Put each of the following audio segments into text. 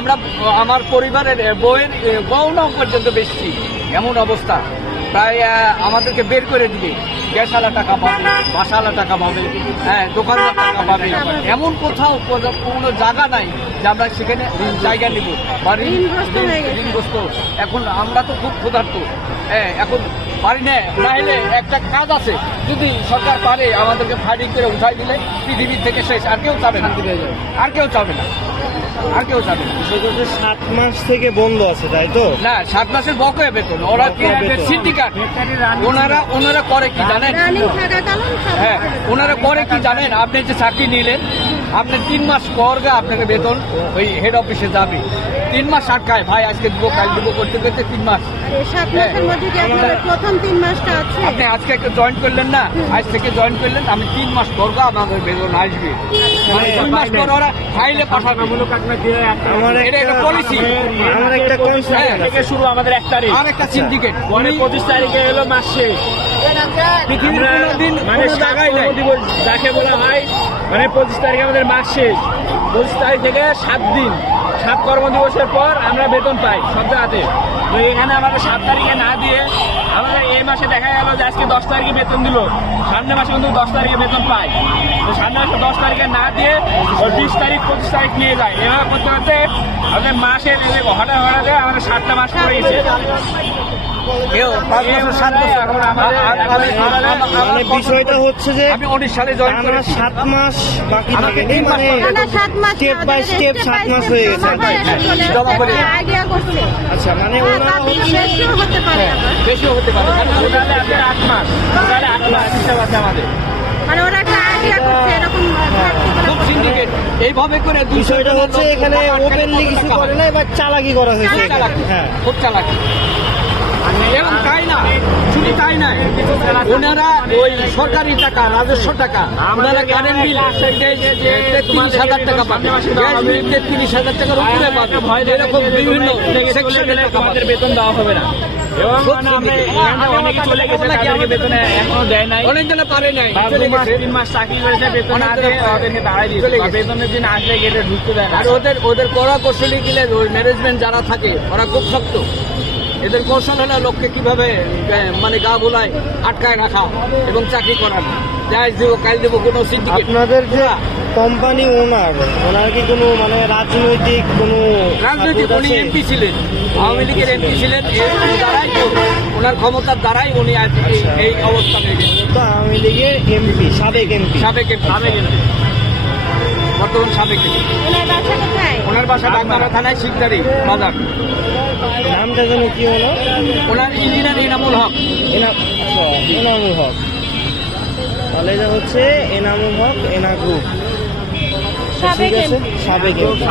আমরা আমার পরিবারের বউ নাম পর্যন্ত বেশি এমন অবস্থা, প্রায় আমাদেরকে বের করে দিবে। গ্যাসওয়ালা টাকা পাবে, বাসাওয়ালা টাকা পাবে, হ্যাঁ দোকানদার টাকা পাবে, এমন কোথাও কোনো জায়গা নাই যে আমরা সেখানে জায়গা নিব বা ঋণগ্রস্ত। এখন আমরা তো খুব ক্ষুধার্ত, হ্যাঁ এখন পারি না। নাহলে একটা কাজ আছে, যদি সরকার পারে আমাদেরকে ফাইটিং করে উঠাই দিলে পৃথিবীর থেকে শেষ, আর কেউ চাবে না, আর কেউ চাবে না, আর কেউ চাবে না। 7 মাস থেকে বন্ধ আছে, তাই তো? না, 7 মাসের বকেয়া বেতন। ওরা সিন্ডিকেট, ওনারা করে কি জানেন? হ্যাঁ, ওনারা করে কি জানেন? আপনি যে চাকরি নিলেন, আপনি 3 মাস পর আপনাকে বেতন ওই হেড অফিসে যাবে। 3 মাস আটকায়, ভাই আজকে দিব কাল দিব করতে করতে 3 মাস। আপনি আজকে একটা জয়েন করলেন না, আজ থেকে জয়েন করলেন, আমি 3 মাস পর আমাদের বেতন আসবে। মানে 2 মাস পর ওরা ফাইলে পাঠাবে। এটা একটা পলিসি। আমার একটা থেকে শুরু আমাদের 1 তারিখ, আর একটা সিন্ডিকেট 25 তারিখে এলো মাস শেষ। পৃথিবীর কোনোদিন মানে জায়গায় নাই যাকে বলা হয়, মানে 25 তারিখে আমাদের মাস শেষ। 25 তারিখ থেকে 7 দিন, 7 কর্মদিবসের পর আমরা বেতন পাই সব জায়গাতে। তো এখানে আমাদের 7 তারিখে না দিয়ে আমাদের এই মাসে দেখা গেল যে আজকে 10 তারিখে বেতন দিল, সামনের মাসে কিন্তু 10 তারিখে বেতন পাই। তো সামনের মাসে 10 তারিখে না দিয়ে 20 তারিখ 25 তারিখ নিয়ে যায়। এভাবে করতে করতে আমাদের মাসের হঠাৎ আমাদের 7টা মাস পড়ে গেছে। বিষয়টা হচ্ছে যে আমি 19 সালে জয়েন করে 7 মাস বাকি থাকে, মানে স্টেপ বাই স্টেপ 7 মাস হয়ে গেছে। আচ্ছা, মানে ওনারা বেশিও হতে পারে, 8 মাস, 8 মাস হিসাব আছে আমাদের। এইভাবে করে বিষয়টা হচ্ছে এখানে ওপেনলি কিছু করে নাই, বা চালাকি করা হয়েছে। হ্যাঁ, খুব চালাকি। এবং তাই না, শুধু তাই নাই, ওনারা ওই সরকারি টাকা, রাজস্ব টাকা, ওনারা কারেন্ট বিল 30,000 টাকা পাবে, গ্যাস বিল 30,000 টাকার উপরে পাবে, এরকম বিভিন্ন সেকশনে আমাদের বেতন দেওয়া হবে না। এবং অনেকে চলে গেছে, তাদেরকে বেতন এখনো দেয় নাই। অনেকজনে পারে নাই, 3 মাস চাকরি করেছে, বেতন না দিয়ে ওদেরকে দাঁড়াই দিয়েছে। বেতনের দিন আসলে গেটে ঢুকতে দেয় না। আর ওদের কড়া কৌশলী গেলে ওই ম্যানেজমেন্ট যারা থাকে ওরা খুব শক্ত। এদের কৌশল হলো লোককে কিভাবে মানে গা ভোলায় আটকায় রাখা এবং চাকরি করানো। আজ দেবো কাল দেবো কোনো সিন্ডিকেট। আপনাদের যে কোম্পানি ওনার কি কোনো মানে রাজনৈতিক উনি এমপি ছিলেন, আওয়ামী লীগের এমপি ছিলেন, এর দ্বারাই ওনার ক্ষমতার দ্বারাই উনি আজ এই অবস্থা পেয়ে গেছেন। আওয়ামী লীগের এমপি, সাবেক এমপি, বর্তমান সাবেক এমপি। ওনার বাসা ডাকবাংলা থানায় শিকদারি বাজার। নামটা যেন কি হলো? ওনার ইঞ্জিনিয়ার এনামুল হক। এনামুল হক, তাহলে এটা হচ্ছে এনামুল হক, এনা গ্রুপ। ঠিক আছে, সাবেক এমপি।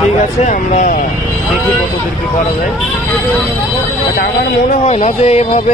ঠিক আছে, আমরা দেখি কতদূর কি করা যায়। আমার মনে হয় না যে এভাবে